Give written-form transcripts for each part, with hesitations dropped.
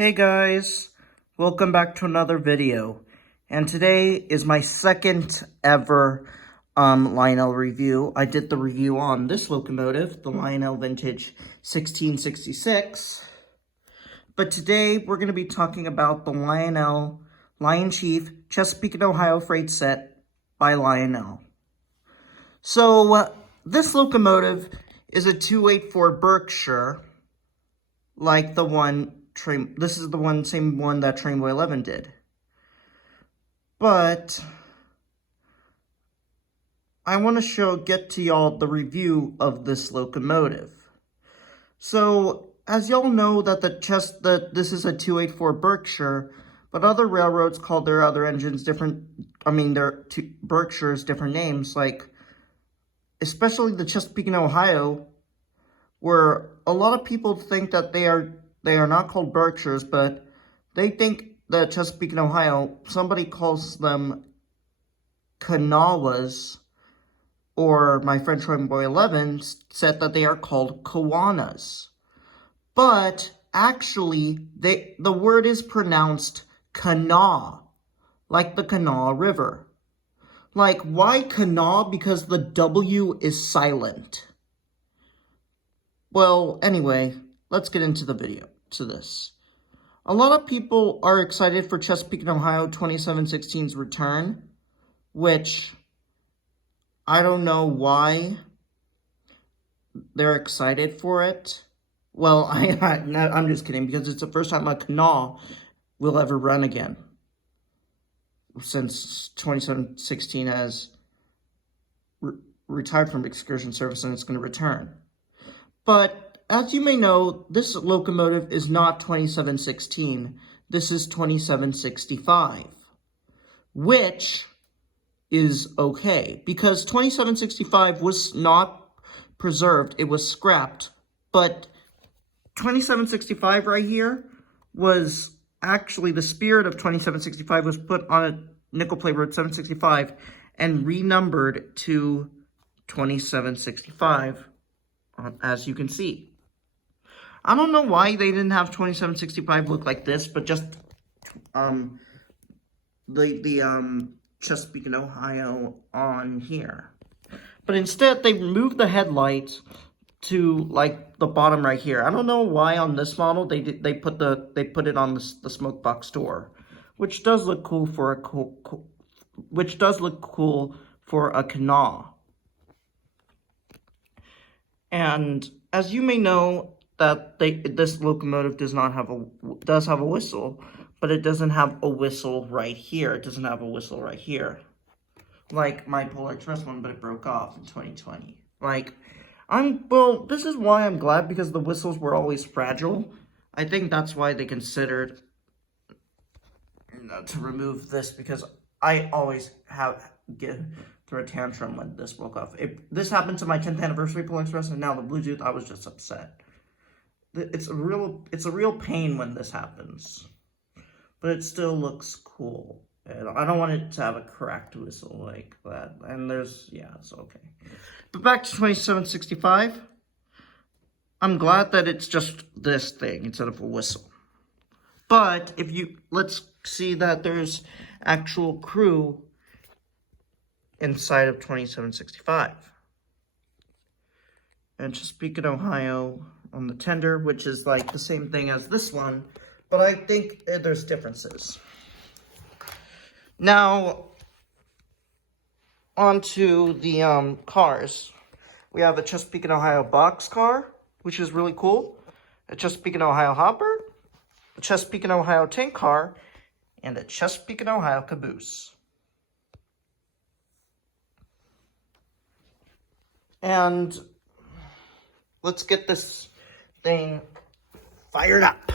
Hey guys, welcome back to another video. And today is my second ever Lionel review. I did the review on this locomotive, the Lionel Vintage 1666. But today we're going to be talking about the Lionel Lion Chief Chesapeake and Ohio freight set by Lionel. So this locomotive is a 284 Berkshire, like the one this is the same one that Trainboy 11 did. But I want to get to y'all the review of this locomotive. So, as y'all know that this is a 284 Berkshire, but other railroads called their other engines different, their Berkshires different names, like, especially the Chesapeake and Ohio, where a lot of people think that they are not called Berkshires, but they think the Chesapeake and Ohio, somebody calls them Kanawhas, or my friend Trainboy 11 said that they are called Kiwanis. But actually, the word is pronounced Kanawha, like the Kanawha River. Like, why Kanawha? Because the W is silent. Well, anyway, let's get into the video, to this. A lot of people are excited for Chesapeake and Ohio 2716's return, which I don't know why they're excited for it. Well, I'm just kidding, because it's the first time a Kanawha will ever run again, since 2716 has retired from excursion service and it's going to return. But as you may know, this locomotive is not 2716. This is 2765, which is okay, because 2765 was not preserved. It was scrapped. But 2765 right here was actually, the spirit of 2765 was put on a nickel plate road 765 and renumbered to 2765, as you can see. I don't know why they didn't have 2765 look like this, but just the Chesapeake and Ohio on here. But instead, they removed the headlights to like the bottom right here. I don't know why on this model they put it on the smoke box door, which does look cool for a Kanawha. And as you may know, that this locomotive does have a whistle, but it doesn't have a whistle right here. It doesn't have a whistle right here, like my Polar Express one, but it broke off in 2020. Well, this is why I'm glad, because the whistles were always fragile. I think that's why they considered to remove this, because I always throw a tantrum when this broke off. This happened to my 10th anniversary Polar Express, and now the Bluetooth, I was just upset. It's a real pain when this happens, but it still looks cool. And I don't want it to have a cracked whistle like that. And it's okay. But back to 2765. I'm glad that it's just this thing instead of a whistle. But let's see that there's actual crew inside of 2765. And Chesapeake and Ohio on the tender, which is like the same thing as this one, but I think there's differences. Now, onto the cars. We have a Chesapeake and Ohio box car, which is really cool, a Chesapeake and Ohio hopper, a Chesapeake and Ohio tank car, and a Chesapeake and Ohio caboose. And let's get this thing fired up.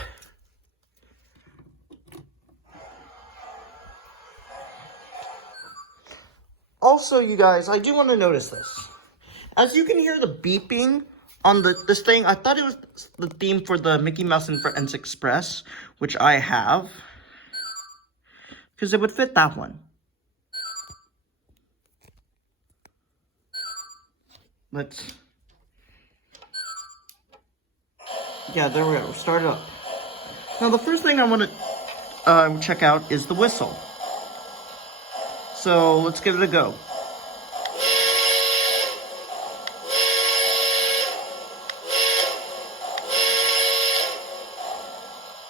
Also, you guys, I do want to notice this. As you can hear the beeping on this thing, I thought it was the theme for the Mickey Mouse and Friends Express, which I have, because it would fit that one. Yeah, there we go. Start it up. Now the first thing I want to check out is the whistle. So let's give it a go.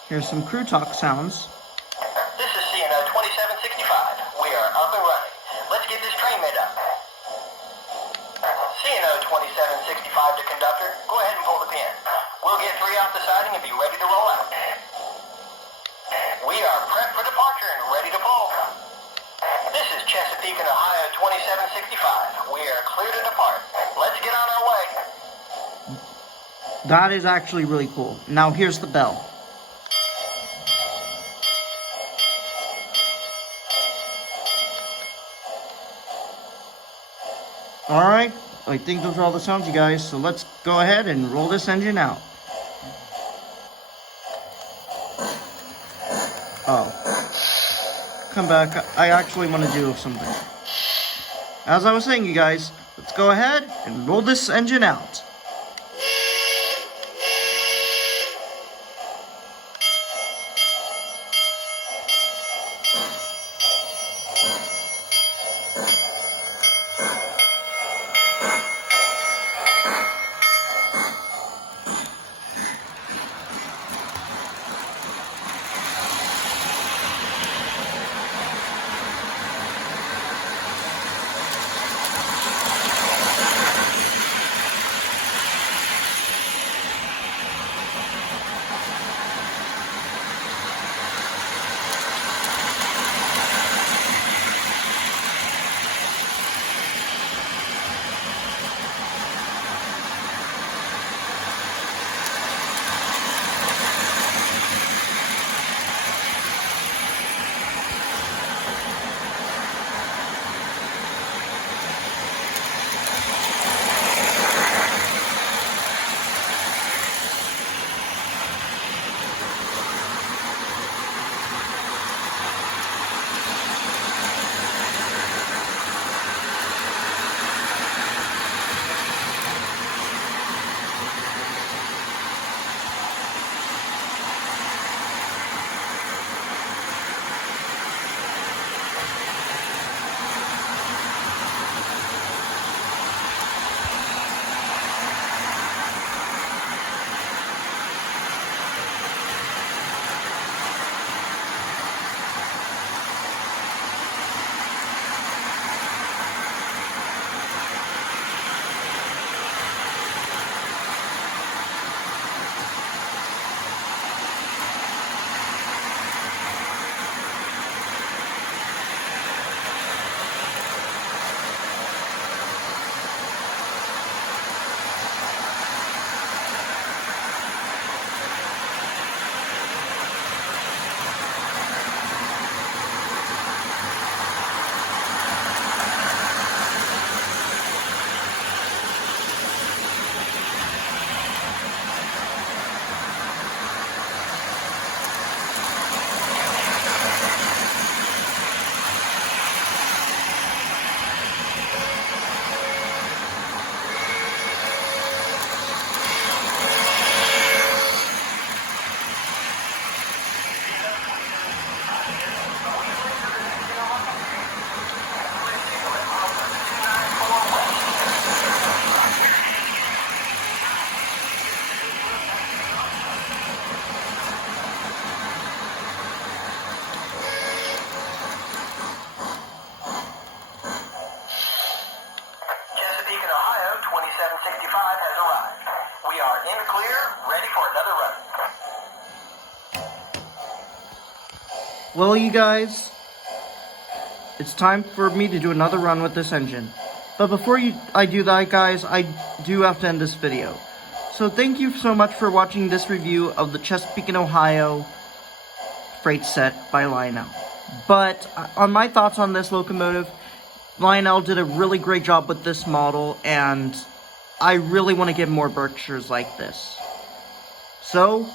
Here's some crew talk sounds. This is CNO 2765. We are up and running. Let's get this train made up. CNO 2765 to conductor. Go ahead and pull the pin. We'll get 3 off the siding and be ready to roll out. We are prepped for departure and ready to pull. This is Chesapeake and Ohio 2765. We are clear to depart. Let's get on our way. That is actually really cool. Now here's the bell. Alright, I think those are all the sounds, you guys, so let's go ahead and roll this engine out. Oh. Come back, I actually want to do something. As I was saying, you guys, let's go ahead and roll this engine out. Chesapeake and Ohio 2765 has arrived. We are in the clear, ready for another run. Well, you guys, it's time for me to do another run with this engine. But before I do that, guys, I do have to end this video. So thank you so much for watching this review of the Chesapeake and Ohio freight set by Lionel. But on my thoughts on this locomotive, Lionel did a really great job with this model, and I really want to get more Berkshires like this. So,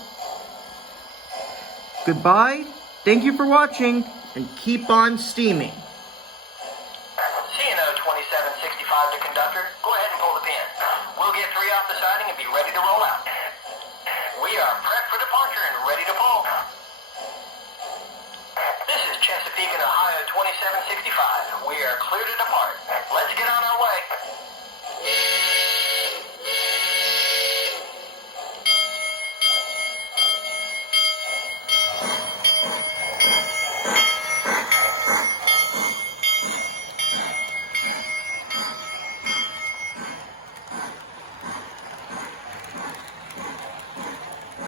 goodbye, thank you for watching, and keep on steaming. CNO 2765 to conductor. Go ahead and pull the pin. We'll get 3 off the siding and be ready to roll out. We are prepped for departure and ready to pull. 2765. We are clear to depart.